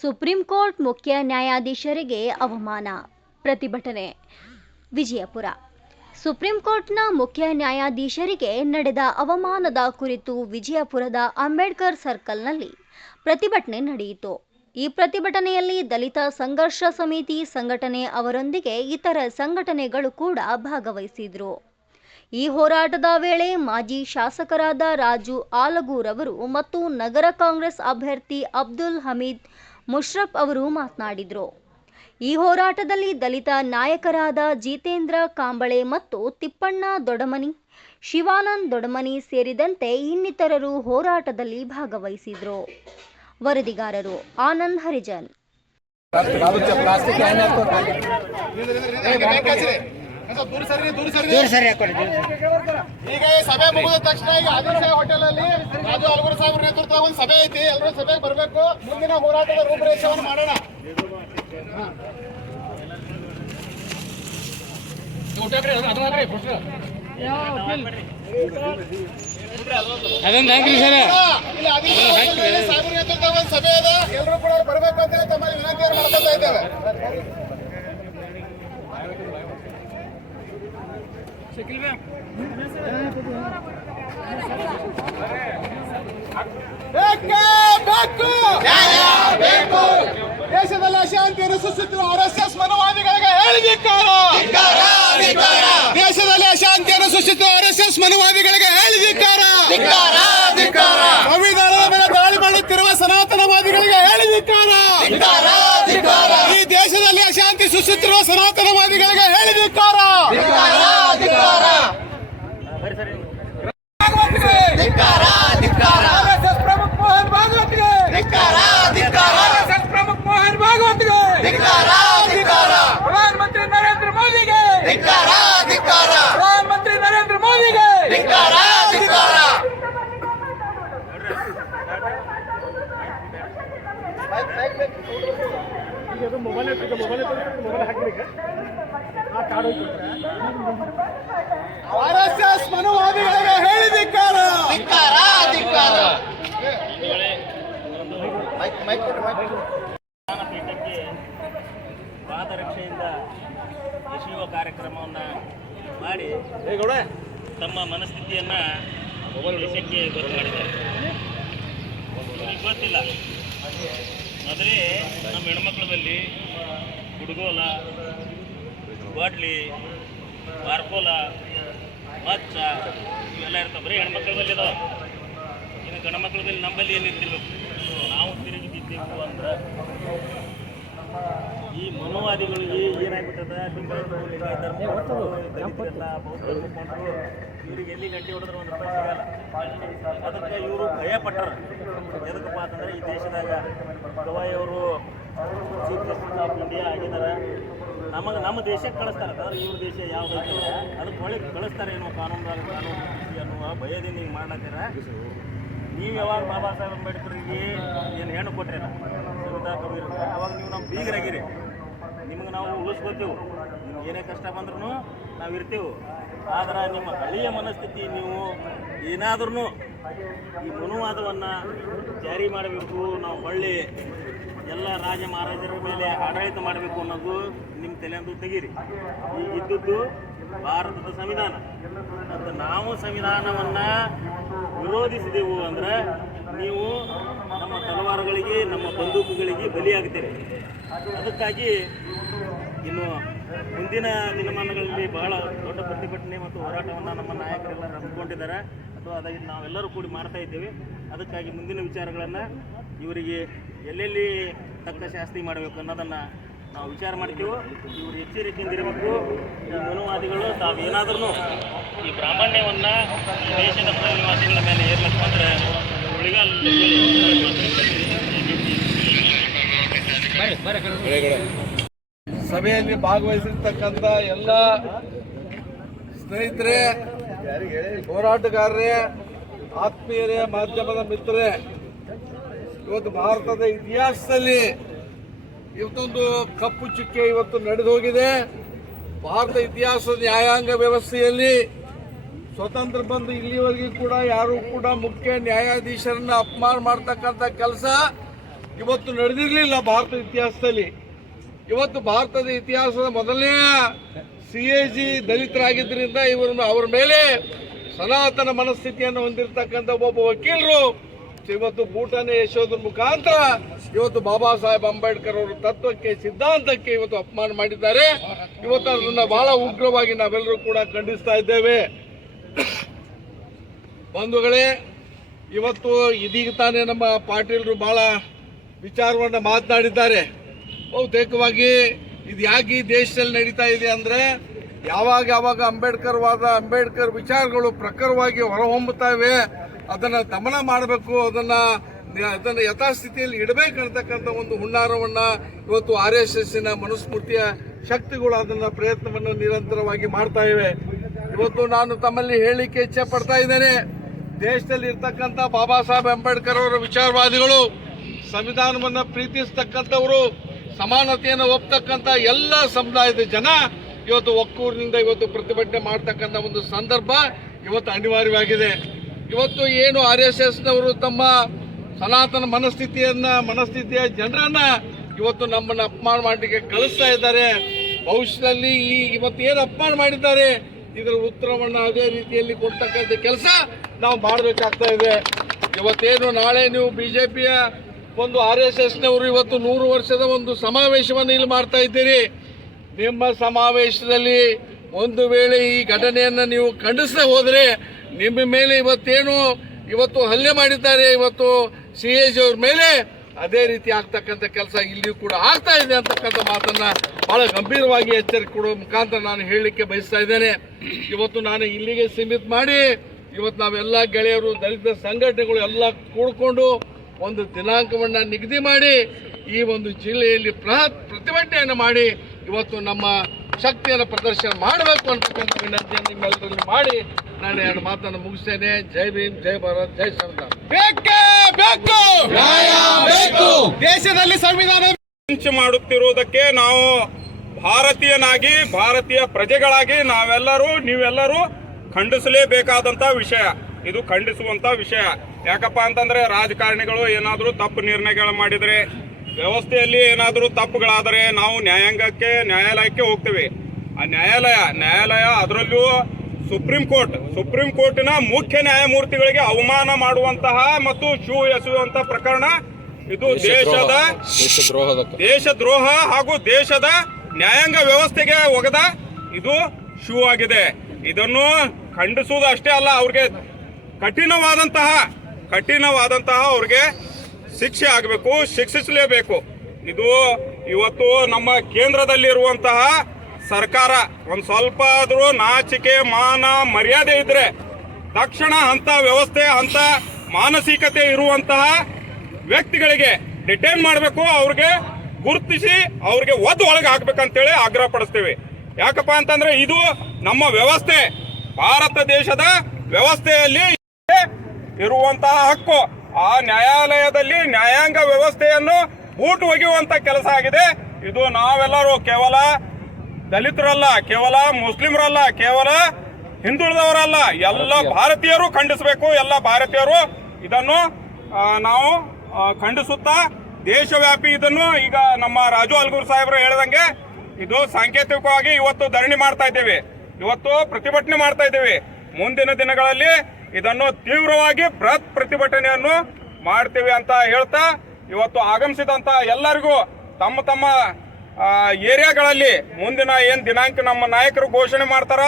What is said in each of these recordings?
Supreme court ಮುಖ್ಯ ನ್ಯಾಯಾಧೀಶರಿಗೆ ಅವಮಾನ, ಪ್ರತಿಭಟನೆ. ವಿಜಯಪುರ. ಸುಪ್ರೀಂ ಕೋರ್ಟ್ನ ಮುಖ್ಯ ನ್ಯಾಯಾಧೀಶರಿಗೆ ನಡೆದ ಅವಮಾನದ ಕುರಿತು ವಿಜಯಪುರದ ಅಂಬೇಡ್ಕರ್ ಸರ್ಕಲ್ನಲ್ಲಿ ಪ್ರತಿಭಟನೆ ನಡೆಯಿತು. ಈ ಪ್ರತಿಭಟನೆಯಲ್ಲಿ ದಲಿತ ಸಂಘರ್ಷ ಸಮಿತಿ ಸಂಘಟನೆ ಅವರೊಂದಿಗೆ ಇತರ ಸಂಘಟನೆಗಳು ಕೂಡ ಭಾಗವಹಿಸಿದ್ರು. ಈ ಹೋರಾಟದ ವೇಳೆ ಮಾಜಿ ಶಾಸಕರಾದ ರಾಜು ಆಲಗೂರವರು ಮತ್ತು ನಗರ ಕಾಂಗ್ರೆಸ್ ಅಭ್ಯರ್ಥಿ ಅಬ್ದುಲ್ ಹಮೀದ್ ಮುಷ್ರಫ್ ಅವರು ಮಾತನಾಡಿದರು. ಈ ಹೋರಾಟದಲ್ಲಿ ದಲಿತ ನಾಯಕರಾದ ಜಿತೇಂದ್ರ ಕಾಂಬಳೆ ಮತ್ತು ತಿಪ್ಪಣ್ಣ ದೊಡಮನಿ, ಶಿವಾನಂದ್ ದೊಡಮನಿ ಸೇರಿದಂತೆ ಇನ್ನಿತರರು ಹೋರಾಟದಲ್ಲಿ ಭಾಗವಹಿಸಿದರು. ವರದಿಗಾರರು ಆನಂದ್ ಹರಿಜನ್. ದೂರ ಸರಿ ಹಾಕೊಳ್ಳಿ. ಈಗ ಈ ಸಭೆ ಮುಗಿದ ತಕ್ಷಣ ಈಗ ಆದಿಶಯ ಹೋಟೆಲ್ ಅಲ್ಲಿ ರಾಜು ಅಲ್ಗುರು ಸಾಹೇಬ್ರ ನೇತೃತ್ವ ಒಂದು ಸಭೆ ಐತಿ. ಎಲ್ಲರೂ ಸಭೆಗೆ ಬರಬೇಕು. ಮುಂದಿನ ಹೋರಾಟದ ರೂಪರೇಷವನ್ನು ಮಾಡೋಣ. ಅದೊಂದು ಹಾಕ್ರಿ ಸರ್ ಇಲ್ಲಿ ಹೋಟೆಲ್ನಲ್ಲಿ ಸಾಹೇಬ್ರ ನೇತೃತ್ವ ಒಂದು ಸಭೆ ಇದೆ. ಎಲ್ಲರೂ ಕೂಡ ಬರಬೇಕು ಅಂತ ತಮ್ಮಲ್ಲಿ ವಿನಂತಿಯನ್ನು ಮಾಡ್ಕೊತಾ ಇದ್ದೇವೆ ಬೇಕೇ ಬೇಕು ಬೇಕು ದೇಶದಲ್ಲಿ ಅಶಾಂತಿಯನ್ನು ಸೃಷ್ಟಿಸುತ್ತಿರುವ ಆರ್ ಎಸ್ ಎಸ್ ಮನುವಾದಿಗಳಿಗೆ ಹೇಳಿದಿಕ್ಕಾರ ದೇಶದಲ್ಲಿ ಅಶಾಂತಿಯನ್ನು ಸೃಷ್ಟಿಸುವ ಆರ್ ಎಸ್ ಎಸ್ ಮನವಾದಿಗಳಿಗೆ ಹೇಳಿದಿಕ್ಕಾರ ಸಂವಿಧಾನದ ಮೇಲೆ ದಾಳಿ ಮಾಡುತ್ತಿರುವ ಸನಾತನವಾದಿಗಳಿಗೆ ಹೇಳಿದಿಕ್ಕಾರ ಈ ದೇಶದಲ್ಲಿ ಅಶಾಂತಿ ಸೃಷ್ಟಿಸುತ್ತಿರುವ ಸನಾತನವಾದಿಗಳಿಗೆ ಆರ್ಎಸ್ಎಸ್ ಮನುವಾದಿಗಳಿಗೆ ಹೇಳಿದಿಕ್ಕಾರ ಜ್ಞಾನಪೀಠಕ್ಕೆ ಪಾದರಕ್ಷೆಯಿಂದ ಎಸೆಯುವ ಕಾರ್ಯಕ್ರಮವನ್ನು ಮಾಡಿ ತಮ್ಮ ಮನಸ್ಥಿತಿಯನ್ನು ದೇಶಕ್ಕೆ ಗೊತ್ತು ಮಾಡಿದ್ದಾರೆ. ಗೊತ್ತಿಲ್ಲ. ಆದರೆ ನಮ್ಮ ಹೆಣ್ಮಕ್ಳದಲ್ಲಿ ಗುಡ್ಗೋಲ ಬಾಟ್ಲಿ ಬಾರ್ಕೋಲ, ಮಚ್ಚ, ಇವೆಲ್ಲ ಇರ್ತಾವೆ. ಬರೀ ಹೆಣ್ಮಕ್ಳದಲ್ಲಿ ಇದಾವೆ. ಇನ್ನು ಗಂಡು ಮಕ್ಕಳದಲ್ಲಿ ನಮ್ಮಲ್ಲಿ ಏನು ಇರ್ತಿರ್ಬೇಕು ನಾವು ತಿರುಗಿ ಬಿದ್ದೇವು ಅಂದ್ರೆ ಈ ಮನುವಾದಿಗಳಿಗೆ ಏನಾಗ್ಬಿಟ್ಟದ? ಇವ್ರಿಗೆ ಎಲ್ಲಿ ಗಂಟೆ ಹೊಡೆದ್ರೆ ಒಂದು ರೂಪಾಯಿ ಸಿಗಲ್ಲ. ಅದಕ್ಕೆ ಇವರು ಭಯ ಪಟ್ಟರು ಎದಕ್ಕಪ್ಪ ಅಂತಂದ್ರೆ ಈ ದೇಶದಾಗ ಗವಾಯಿ ಅವರು ಚೀಫ್ ಗೆಸ್ಟ್ ಆಫ್ ಇಂಡಿಯಾ ಆಗಿದ್ದಾರೆ ನಮಗೆ ನಮ್ಮ ದೇಶಕ್ಕೆ ಕಳಿಸ್ತಾರೆ ಅಂದ್ರೆ ಇವ್ರ ದೇಶ ಯಾವ್ದೈತೆ ಅದಕ್ಕೆ ಒಳಗೆ ಕಳಿಸ್ತಾರೆ ಏನೋ ಕಾನೂನು ಕಾನೂನು ಅನ್ನುವ ಭಯದಿಂದ ಹಿಂಗೆ ಮಾಡ್ಲತ್ತೀರ ನೀವು ಯಾವಾಗ ಬಾಬಾ ಸಾಹೇಬ್ ಅಂಬೇಡ್ಕರ್ಗೆ ಏನು ಹೆಣ್ಣು ಸವಿತಾ ಕಬೀರ್ ಅವಾಗ ನೀವು ನಮ್ಮ ಬೀಗರಾಗಿರಿ. ನಿಮ್ಗೆ ನಾವು ಉಳಿಸ್ಕೋತೀವಿ. ನಿಮ್ಗೆ ಏನೇ ಕಷ್ಟ ಬಂದ್ರೂ ನಾವು ಇರ್ತೀವಿ. ಆದ್ರೆ ನಿಮ್ಮ ಹಳೆಯ ಮನಸ್ಥಿತಿ ನೀವು ಏನಾದ್ರೂ ಈ ಮನುವಾದವನ್ನು ಜಾರಿ ಮಾಡಬೇಕು, ನಾವು ಹೊಳ್ಳಿ ಎಲ್ಲ ರಾಜ ಮಹಾರಾಜರ ಮೇಲೆ ಆಡಳಿತ ಮಾಡಬೇಕು ಅನ್ನೋದು ನಿಮ್ಮ ತಲೆಯಂದು ತೆಗೀರಿ. ಈಗ ಇದ್ದದ್ದು ಭಾರತದ ಸಂವಿಧಾನ. ಮತ್ತು ನಾವು ಸಂವಿಧಾನವನ್ನು ವಿರೋಧಿಸಿದೆವು ಅಂದ್ರೆ ನೀವು ನಮ್ಮ ತಲವಾರುಗಳಿಗೆ, ನಮ್ಮ ಬಂದೂಕುಗಳಿಗೆ ಬಲಿಯಾಗ್ತೀರಿ. ಅದಕ್ಕಾಗಿ ಇನ್ನು ಮುಂದಿನ ದಿನಮಾನಗಳಲ್ಲಿ ಬಹಳ ದೊಡ್ಡ ಪ್ರತಿಭಟನೆ ಮತ್ತು ಹೋರಾಟವನ್ನು ನಮ್ಮ ನಾಯಕರೆಲ್ಲ ಹಮ್ಮಿಕೊಂಡಿದ್ದಾರೆ ಅಥವಾ ಅದಾಗಿ ನಾವೆಲ್ಲರೂ ಕೂಡಿ ಮಾಡ್ತಾ ಇದ್ದೇವೆ. ಅದಕ್ಕಾಗಿ ಮುಂದಿನ ವಿಚಾರಗಳನ್ನು ಇವರಿಗೆ ಎಲ್ಲೆಲ್ಲಿ ತಕ್ಕ ಶಾಸ್ತಿ ಮಾಡಬೇಕು ಅನ್ನೋದನ್ನು ನಾವು ವಿಚಾರ ಮಾಡ್ತೀವೋ, ಇವರು ಎಚ್ಚರಿಕೆಯಿಂದ ಇರಬೇಕು. ಈ ಮನುವಾದಿಗಳು ತಾವೇನಾದ್ರೂ ಈ ಬ್ರಾಹ್ಮಣ್ಯವನ್ನು ದೇಶದ ಪ್ರಾಣಿವಾಸಿಗಳ ಮೇಲೆ ಏರ್ಲಕ್ಕೆ ಬಂದರೆ ಸಭೆಯಲ್ಲಿ ಭಾಗವಹಿಸಿರ್ತಕ್ಕಂಥ ಎಲ್ಲ ಸ್ನೇಹಿತರೆ ಹೋರಾಟಗಾರರೇ, ಆತ್ಮೀಯರೇ, ಮಾಧ್ಯಮದ ಮಿತ್ರರೇ, ಇವತ್ತು ಭಾರತದ ಇತಿಹಾಸದಲ್ಲಿ ಇವತ್ತೊಂದು ಕಪ್ಪು ಚುಕ್ಕೆ ಇವತ್ತು ನಡೆದು ಹೋಗಿದೆ. ಭಾರತ ಇತಿಹಾಸದ ನ್ಯಾಯಾಂಗ ವ್ಯವಸ್ಥೆಯಲ್ಲಿ ಸ್ವತಂತ್ರ ಬಂದು ಇಲ್ಲಿವರೆಗೂ ಕೂಡ ಯಾರೂ ಕೂಡ ಮುಖ್ಯ ನ್ಯಾಯಾಧೀಶರನ್ನ ಅಪಮಾನ ಮಾಡ್ತಕ್ಕಂಥ ಕೆಲಸ ಇವತ್ತು ನಡೆದಿರಲಿಲ್ಲ ಭಾರತದ ಇತಿಹಾಸದಲ್ಲಿ. ಇವತ್ತು ಭಾರತದ ಇತಿಹಾಸದ ಮೊದಲನೆಯ ಸಿ ಎ ಜಿ ದಲಿತರಾಗಿದ್ದರಿಂದ ಇವರನ್ನು ಅವರ ಮೇಲೆ ಸನಾತನ ಮನಸ್ಥಿತಿಯನ್ನು ಹೊಂದಿರತಕ್ಕಂಥ ಒಬ್ಬ ವಕೀಲರು ಇವತ್ತು ಬೂಟನೆ ಯಶೋಧರ ಮುಖಾಂತರ ಇವತ್ತು ಬಾಬಾ ಸಾಹೇಬ್ ಅಂಬೇಡ್ಕರ್ ಅವರ ತತ್ವಕ್ಕೆ, ಸಿದ್ಧಾಂತಕ್ಕೆ ಇವತ್ತು ಅಪಮಾನ ಮಾಡಿದ್ದಾರೆ. ಇವತ್ತು ಅದನ್ನು ಬಹಳ ಉಗ್ರವಾಗಿ ನಾವೆಲ್ಲರೂ ಕೂಡ ಖಂಡಿಸ್ತಾ ಇದ್ದೇವೆ. ಬಂಧುಗಳೇ, ಇವತ್ತು ಇದೀಗ ತಾನೇ ನಮ್ಮ ಪಾಟೀಲರು ಬಹಳ ವಿಚಾರವನ್ನು ಮಾತನಾಡಿದ್ದಾರೆ. ಬಹುತೇಕವಾಗಿ ಇದು ಯಾಕೆ ಈ ದೇಶದಲ್ಲಿ ನಡೀತಾ ಇದೆ ಅಂದ್ರೆ ಯಾವಾಗ ಯಾವಾಗ ಅಂಬೇಡ್ಕರ್ ವಾದ, ಅಂಬೇಡ್ಕರ್ ವಿಚಾರಗಳು ಪ್ರಖರವಾಗಿ ಹೊರಹೊಮ್ಮುತ್ತಾ ಇವೆ, ಅದನ್ನ ದಮನ ಮಾಡಬೇಕು, ಅದನ್ನ ಅದನ್ನು ಯಥಾಸ್ಥಿತಿಯಲ್ಲಿ ಇಡಬೇಕು ಅಂತಕ್ಕಂಥ ಒಂದು ಹುನ್ನಾರವನ್ನ ಇವತ್ತು ಆರ್ ಎಸ್ ಎಸ್ಸಿನ ಮನುಸ್ಮೃತಿಯ ಶಕ್ತಿಗಳು ಅದನ್ನು ಪ್ರಯತ್ನವನ್ನು ನಿರಂತರವಾಗಿ ಮಾಡ್ತಾ ಇವೆ. ಇವತ್ತು ನಾನು ತಮ್ಮಲ್ಲಿ ಹೇಳಿಕೆ ಇಚ್ಛೆ ಪಡ್ತಾ ಇದ್ದೇನೆ, ದೇಶದಲ್ಲಿ ಇರ್ತಕ್ಕಂಥ ಬಾಬಾ ಸಾಹೇಬ್ ಅಂಬೇಡ್ಕರ್ ಅವರ ವಿಚಾರವಾದಿಗಳು, ಸಂವಿಧಾನವನ್ನು ಪ್ರೀತಿಸ್ತಕ್ಕಂಥವರು ಸಮಾನತೆಯನ್ನು ಒಪ್ತಕ್ಕಂಥ ಎಲ್ಲ ಸಮುದಾಯದ ಜನ ಇವತ್ತು ಒಕ್ಕೂರಿನಿಂದ ಇವತ್ತು ಪ್ರತಿಭಟನೆ ಮಾಡ್ತಕ್ಕಂಥ ಒಂದು ಸಂದರ್ಭ ಇವತ್ತು ಅನಿವಾರ್ಯವಾಗಿದೆ. ಇವತ್ತು ಏನು ಆರ್ ಎಸ್ ಎಸ್ನವರು ತಮ್ಮ ಸನಾತನ ಮನಸ್ಥಿತಿಯನ್ನ, ಮನಸ್ಥಿತಿಯ ಜನರನ್ನ ಇವತ್ತು ನಮ್ಮನ್ನ ಅಪಮಾನ ಮಾಡಲಿಕ್ಕೆ ಕಳಿಸ್ತಾ ಇದ್ದಾರೆ. ಭವಿಷ್ಯದಲ್ಲಿ ಈ ಇವತ್ತು ಏನು ಅಪಮಾನ ಮಾಡಿದ್ದಾರೆ, ಇದರ ಉತ್ತರವನ್ನು ಅದೇ ರೀತಿಯಲ್ಲಿ ಕೊಡ್ತಕ್ಕಂಥ ಕೆಲಸ ನಾವು ಮಾಡಬೇಕಾಗ್ತಾ ಇದೆ. ಇವತ್ತೇನು ನಾಳೆ ನೀವು ಬಿಜೆಪಿಯ ಒಂದು ಆರ್ ಎಸ್ ಎಸ್ನವರು ಇವತ್ತು ನೂರು ವರ್ಷದ ಒಂದು ಸಮಾವೇಶವನ್ನು ಇಲ್ಲಿ ಮಾಡ್ತಾ ಇದ್ದೀರಿ. ನಿಮ್ಮ ಸಮಾವೇಶದಲ್ಲಿ ಒಂದು ವೇಳೆ ಈ ಘಟನೆಯನ್ನು ನೀವು ಖಂಡಿಸದೆ ಹೋದರೆ ನಿಮ್ಮ ಮೇಲೆ ಇವತ್ತೇನು ಇವತ್ತು ಹಲ್ಲೆ ಮಾಡಿದ್ದಾರೆ, ಇವತ್ತು ಸಿ ಎ ಜಿ ಅವ್ರ ಮೇಲೆ ಅದೇ ರೀತಿ ಆಗ್ತಕ್ಕಂಥ ಕೆಲಸ ಇಲ್ಲಿಯೂ ಕೂಡ ಆಗ್ತಾ ಇದೆ ಅಂತಕ್ಕಂಥ ಮಾತನ್ನ ಬಹಳ ಗಂಭೀರವಾಗಿ ಎಚ್ಚರಿಕೆ ಕೊಡುವ ಮುಖಾಂತರ ನಾನು ಹೇಳಲಿಕ್ಕೆ ಬಯಸ್ತಾ ಇದ್ದೇನೆ. ಇವತ್ತು ನಾನು ಇಲ್ಲಿಗೆ ಸೀಮಿತ ಮಾಡಿ, ಇವತ್ತು ನಾವೆಲ್ಲ ಗೆಳೆಯರು, ದಲಿತ ಸಂಘಟನೆಗಳು ಎಲ್ಲ ಕೂಡ್ಕೊಂಡು ಒಂದು ದಿನಾಂಕವನ್ನು ನಿಗದಿ ಮಾಡಿ ಈ ಒಂದು ಜಿಲ್ಲೆಯಲ್ಲಿ ಬೃಹತ್ ಪ್ರತಿಭಟನೆಯನ್ನು ಮಾಡಿ ಇವತ್ತು ನಮ್ಮ ಶಕ್ತಿಯನ್ನು ಪ್ರದರ್ಶನ ಮಾಡಬೇಕು ಅಂತಕ್ಕಂಥ ವಿನಂತಿಯನ್ನು ನಿಮ್ಮೆಲ್ಲರಲ್ಲಿ ಮಾಡಿ ನಾನು ಎರಡು ಮಾತನ್ನು ಮುಗಿಸ್ತೇನೆ. ಜೈ ಭೀಮ್ ಜೈ ಭಾರತ್ ಜೈ ಸಂವಿಧಾನ ಬೇಕೇ ಬೇಕು! ಬೇಕು! ದೇಶದಲ್ಲಿ ಸಂವಿಧಾನ ಮಾಡುತ್ತಿರುವುದಕ್ಕೆ ನಾವು ಭಾರತೀಯನಾಗಿ ಭಾರತೀಯ ಪ್ರಜೆಗಳಾಗಿ ನಾವೆಲ್ಲರೂ ನೀವೆಲ್ಲರೂ ಖಂಡಿಸಲೇಬೇಕಾದಂಥ ವಿಷಯ. ಇದು ಖಂಡಿಸುವಂತ ವಿಷಯ. ಯಾಕಪ್ಪ ಅಂತಂದ್ರೆ ರಾಜಕಾರಣಿಗಳು ಏನಾದರೂ ತಪ್ಪು ನಿರ್ಣಯಗಳು ಮಾಡಿದರೆ ವ್ಯವಸ್ಥೆಯಲ್ಲಿ ಏನಾದರೂ ತಪ್ಪುಗಳಾದರೆ ನಾವು ನ್ಯಾಯಾಂಗಕ್ಕೆ ನ್ಯಾಯಾಲಯಕ್ಕೆ ಹೋಗ್ತೇವೆ. ಆ ನ್ಯಾಯಾಲಯ ನ್ಯಾಯಾಲಯ ಅದರಲ್ಲೂ ಸುಪ್ರೀಂ ಕೋರ್ಟ್ ಸುಪ್ರೀಂ ಕೋರ್ಟಿನ ಮುಖ್ಯ ನ್ಯಾಯಮೂರ್ತಿಗಳಿಗೆ ಅವಮಾನ ಮಾಡುವಂತಹ ಮತ್ತು ಶೂ ಎಸೆಯುವಂತಹ ಪ್ರಕರಣ ಇದು ದೇಶದ ದೇಶದ್ರೋಹ ಹಾಗೂ ದೇಶದ ನ್ಯಾಯಾಂಗ ವ್ಯವಸ್ಥೆಗೆ ಒಗದ ಇದು ಶೂ ಆಗಿದೆ. ಇದನ್ನು ಖಂಡಿಸುವುದು ಅಷ್ಟೇ ಅಲ್ಲ ಅವ್ರಿಗೆ ಕಠಿಣವಾದಂತಹ ಕಠಿಣವಾದಂತಹ ಅವ್ರಿಗೆ ಶಿಕ್ಷೆ ಆಗಬೇಕು, ಶಿಕ್ಷಿಸಲೇಬೇಕು. ಇದು ಇವತ್ತು ನಮ್ಮ ಕೇಂದ್ರದಲ್ಲಿರುವಂತಹ ಸರ್ಕಾರ, ಒಂದು ಸ್ವಲ್ಪ ಆದರೂ ನಾಚಿಕೆ, ಮಾನ, ಮರ್ಯಾದೆ ಇದ್ರೆ ತಕ್ಷಣ ಅಂತ ವ್ಯವಸ್ಥೆ, ಅಂತ ಮಾನಸಿಕತೆ ಇರುವಂತಹ ವ್ಯಕ್ತಿಗಳಿಗೆ ಡಿಟೈನ್ ಮಾಡಬೇಕು, ಅವ್ರಿಗೆ ಗುರುತಿಸಿ ಅವ್ರಿಗೆ ಒದ್ದು ಒಳಗೆ ಹಾಕ್ಬೇಕಂತೇಳಿ ಆಗ್ರಹ ಪಡಿಸ್ತೇವೆ. ಯಾಕಪ್ಪ ಅಂತಂದ್ರೆ ಇದು ನಮ್ಮ ವ್ಯವಸ್ಥೆ. ಭಾರತ ದೇಶದ ವ್ಯವಸ್ಥೆಯಲ್ಲಿ ಇರುವಂತಹ ಹಕ್ಕು ಆ ನ್ಯಾಯಾಲಯದಲ್ಲಿ ನ್ಯಾಯಾಂಗ ವ್ಯವಸ್ಥೆಯನ್ನು ಬೂಟು ಒಗೆಯುವಂತ ಕೆಲಸ ಆಗಿದೆ. ಇದು ನಾವೆಲ್ಲರೂ ಕೇವಲ ದಲಿತರಲ್ಲ ಕೇವಲ ಮುಸ್ಲಿಮರಲ್ಲ ಕೇವಲ ಹಿಂದುಳಿದವರಲ್ಲ ಎಲ್ಲ ಭಾರತೀಯರು ಖಂಡಿಸಬೇಕು ಎಲ್ಲ ಭಾರತೀಯರು ಇದನ್ನು ನಾವು ಖಂಡಿಸುತ್ತಾ ದೇಶವ್ಯಾಪಿ ಇದನ್ನು ಈಗ ನಮ್ಮ ರಾಜು ಅಲ್ಗೂರ್ ಸಾಹೇಬರು ಹೇಳಿದಂಗೆ ಇದು ಸಾಂಕೇತಿಕವಾಗಿ ಇವತ್ತು ಧರಣಿ ಮಾಡ್ತಾ ಇದ್ದೇವೆ. ಇವತ್ತು ಪ್ರತಿಭಟನೆ ಮಾಡ್ತಾ ಇದ್ದೇವೆ. ಮುಂದಿನ ದಿನಗಳಲ್ಲಿ ಇದನ್ನು ತೀವ್ರವಾಗಿ ಬೃಹತ್ ಪ್ರತಿಭಟನೆಯನ್ನು ಮಾಡ್ತೀವಿ ಅಂತ ಹೇಳ್ತಾ ಇವತ್ತು ಆಗಮಿಸಿದಂತ ಎಲ್ಲರಿಗೂ ತಮ್ಮ ತಮ್ಮ ಏರಿಯಾಗಳಲ್ಲಿ ಮುಂದಿನ ಏನು ದಿನಾಂಕ ನಮ್ಮ ನಾಯಕರು ಘೋಷಣೆ ಮಾಡ್ತಾರ,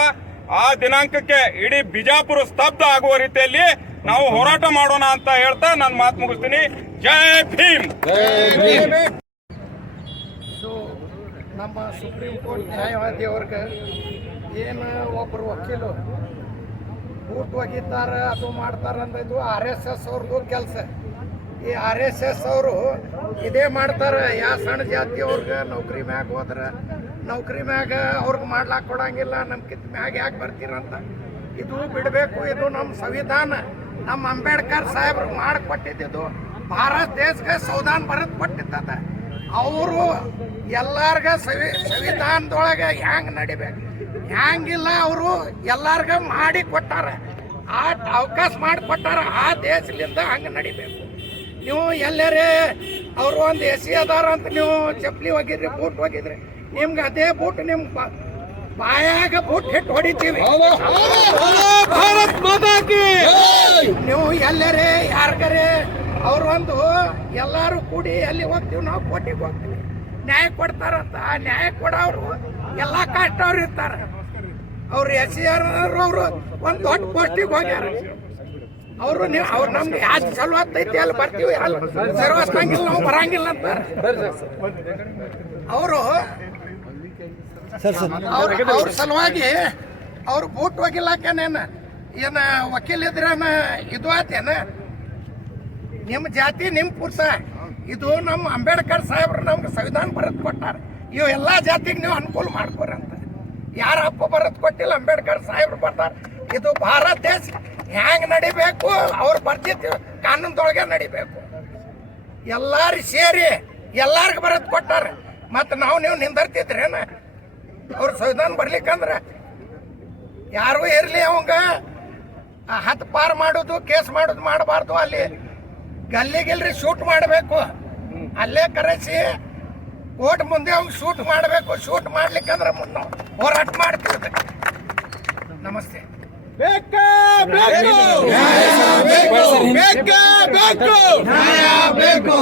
ಆ ದಿನಾಂಕಕ್ಕೆ ಇಡೀ ಬಿಜಾಪುರ ಸ್ತಬ್ಧ ಆಗುವ ರೀತಿಯಲ್ಲಿ ನಾವು ಹೋರಾಟ ಮಾಡೋಣ ಅಂತ ಹೇಳ್ತಾ ನಾನು ಮಾತು ಮುಗಿಸ್ತೀನಿ. ಜೈ ಭೀಮ್! ನಮ್ಮ ಸುಪ್ರೀಂ ಕೋರ್ಟ್ ನ್ಯಾಯವಾದಿಯವ್ರಿಗೆ ಏನು ಒಬ್ಬರು ವಕೀಲು ಬೂಟ್ ಒಗಿತಾರ ಅದು ಮಾಡ್ತಾರೆ ಅಂದಿದ್ದು ಆರ್ ಎಸ್ ಎಸ್ ಅವ್ರದ್ದು ಕೆಲಸ. ಈ ಆರ್ ಎಸ್ ಎಸ್ ಅವರು ಇದೇ ಮಾಡ್ತಾರೆ, ಯಾ ಸಣ್ಣ ಜಾತಿಯವ್ರಿಗೆ ನೌಕರಿ ಮ್ಯಾಗ ಹೋದ್ರೆ, ನೌಕರಿ ಮ್ಯಾಗ ಅವ್ರಿಗೆ ಮಾಡ್ಲಾಕ್ ಕೊಡಂಗಿಲ್ಲ ನಮ್ಮ ಕಿತ್ ಮ್ಯಾಗ ಯಾಕೆ ಬರ್ತೀರಂತ ಇದು ಬಿಡಬೇಕು, ಇದು ನಮ್ಮ ಸಂವಿಧಾನ. ನಮ್ಮ ಅಂಬೇಡ್ಕರ್ ಸಾಹೇಬ್ರಿಗೆ ಮಾಡಿಕೊಟ್ಟಿದ್ದು ಭಾರತ ದೇಶಕ್ಕೆ ಸಂವಿಧಾನ ಬರೆದು ಕೊಟ್ಟಿದ್ದದ. ಅವರು ಎಲ್ಲಾರ್ಗ ಸವಿ, ಸಂವಿಧಾನದೊಳಗೆ ಹ್ಯಾಂಗ್ ನಡಿಬೇಕು? ಹ್ಯಾಂಗಿಲ್ಲ ಅವರು ಎಲ್ಲಾರ್ಗ ಮಾಡಿ ಕೊಟ್ಟಾರ. ಆ ಅವಕಾಶ ಮಾಡಿ ಕೊಟ್ಟಾರ ಆ ದೇಶದಿಂದ ಹಂಗೆ ನಡಿಬೇಕು. ನೀವು ಎಲ್ಲರೇ ಅವರು ಒಂದು ಎ ಸಿ ಅದಾರ ಅಂತ ನೀವು ಚಪ್ಪಲಿ ಹೋಗಿದ್ರಿ ಬೂಟ್ ಹೋಗಿದ್ರಿ ನಿಮ್ಗೆ ಅದೇ ಬೂಟ್ ನಿಮ್ ಬಾಯಾಗ ಬೂಟ್ ಹಿಟ್ಟು ಹೊಡಿತೀವಿ. ನೀವು ಎಲ್ಲರೇ ಯಾರ್ಗರೇ ಅವ್ರು ಒಂದು ಎಲ್ಲರೂ ಕೂಡಿ ಎಲ್ಲಿ ಹೋಗ್ತೀವಿ ನಾವು ಕೋಟಿಗೆ ಹೋಗ್ತೀವಿ. ನ್ಯಾಯ ಕೊಡ್ತಾರಂತ ಆ ನ್ಯಾಯ ಕೊಡೋರು ಎಲ್ಲ ಕಷ್ಟ ಅವ್ರು ಇರ್ತಾರ. ಅವ್ರು ಎಸ್ ಸಿ ಆರ್ ಅವರು ಒಂದು ದೊಡ್ಡ ಪೋಸ್ಟಿಗೆ ಹೋಗ್ಯಾರ. ಅವರು ನೀವು ಅವ್ರು ನಮ್ಗೆ ಯಾಕೆ ಸಲುವತ್ತೈತಿ ಅಲ್ಲಿ ಬರ್ತೀವಿ. ಅಲ್ಲಿ ಸರ್ವಸ್ನಂಗಿಲ್ಲ ನಾವು ಬರಂಗಿಲ್ಲ ಅಂತ. ಅವರು ಅವ್ರ ಸಲುವಾಗಿ ಅವ್ರು ಬೂಟ್ ಒಗಿಲಾಕೇನೇನ ಏನ ವಕೀಲ್ ಇದ್ರೇನ ಇದು ಆತೇನ? ನಿಮ್ಮ ಜಾತಿ ನಿಮ್ಮ ಪುರುಷ. ಇದು ನಮ್ಮ ಅಂಬೇಡ್ಕರ್ ಸಾಹೇಬ್ರು ನಮ್ಗೆ ಸಂವಿಧಾನ ಬರೆದು ಕೊಟ್ಟಾರ. ಇವು ಎಲ್ಲ ಜಾತಿಗೆ ನೀವು ಅನುಕೂಲ ಮಾಡ್ಕೊರಂತ ಯಾರ ಅಪ್ಪ ಬರೋದು ಕೊಟ್ಟಿಲ್ಲ, ಅಂಬೇಡ್ಕರ್ ಸಾಹೇಬ್ರು ಬರ್ತಾರೆ. ಇದು ಭಾರತ ದೇಶ ಹ್ಯಾಂಗ್ ನಡಿಬೇಕು? ಅವ್ರು ಬರ್ತಿತ್ತು ಕಾನೂನದೊಳಗೆ ನಡಿಬೇಕು. ಎಲ್ಲಾರು ಸೇರಿ ಎಲ್ಲಾರ್ಗು ಬರೋದು ಕೊಟ್ಟಾರೆ. ಮತ್ತು ನಾವು ನೀವು ಏನ ಅವ್ರ ಸಂವಿಧಾನ ಬರ್ಲಿಕ್ಕಂದ್ರೆ ಯಾರು ಇರಲಿ ಅವಂಗ. ಹತ್ತು ಪಾರ್ ಮಾಡೋದು, ಕೇಸ್ ಮಾಡೋದು ಮಾಡಬಾರ್ದು. ಅಲ್ಲಿ ಗಲ್ಲಿಗಿಲ್ರಿ ಶೂಟ್ ಮಾಡಬೇಕು. ಅಲ್ಲೇ ಕರೆಸಿ ಕೋರ್ಟ್ ಮುಂದೆ ಅವ್ನು ಶೂಟ್ ಮಾಡಬೇಕು ಶೂಟ್ ಮಾಡ್ಲಿಕ್ಕಂದ್ರೆ ಮುಂದೆ ನಾವು ಹೋರಾಟ ಮಾಡ್ತೀವಿ ನಮಸ್ತೆ. ಬೇಕೇ ಬೇಕು. ಬೇಕೇ. ಬೇಕು.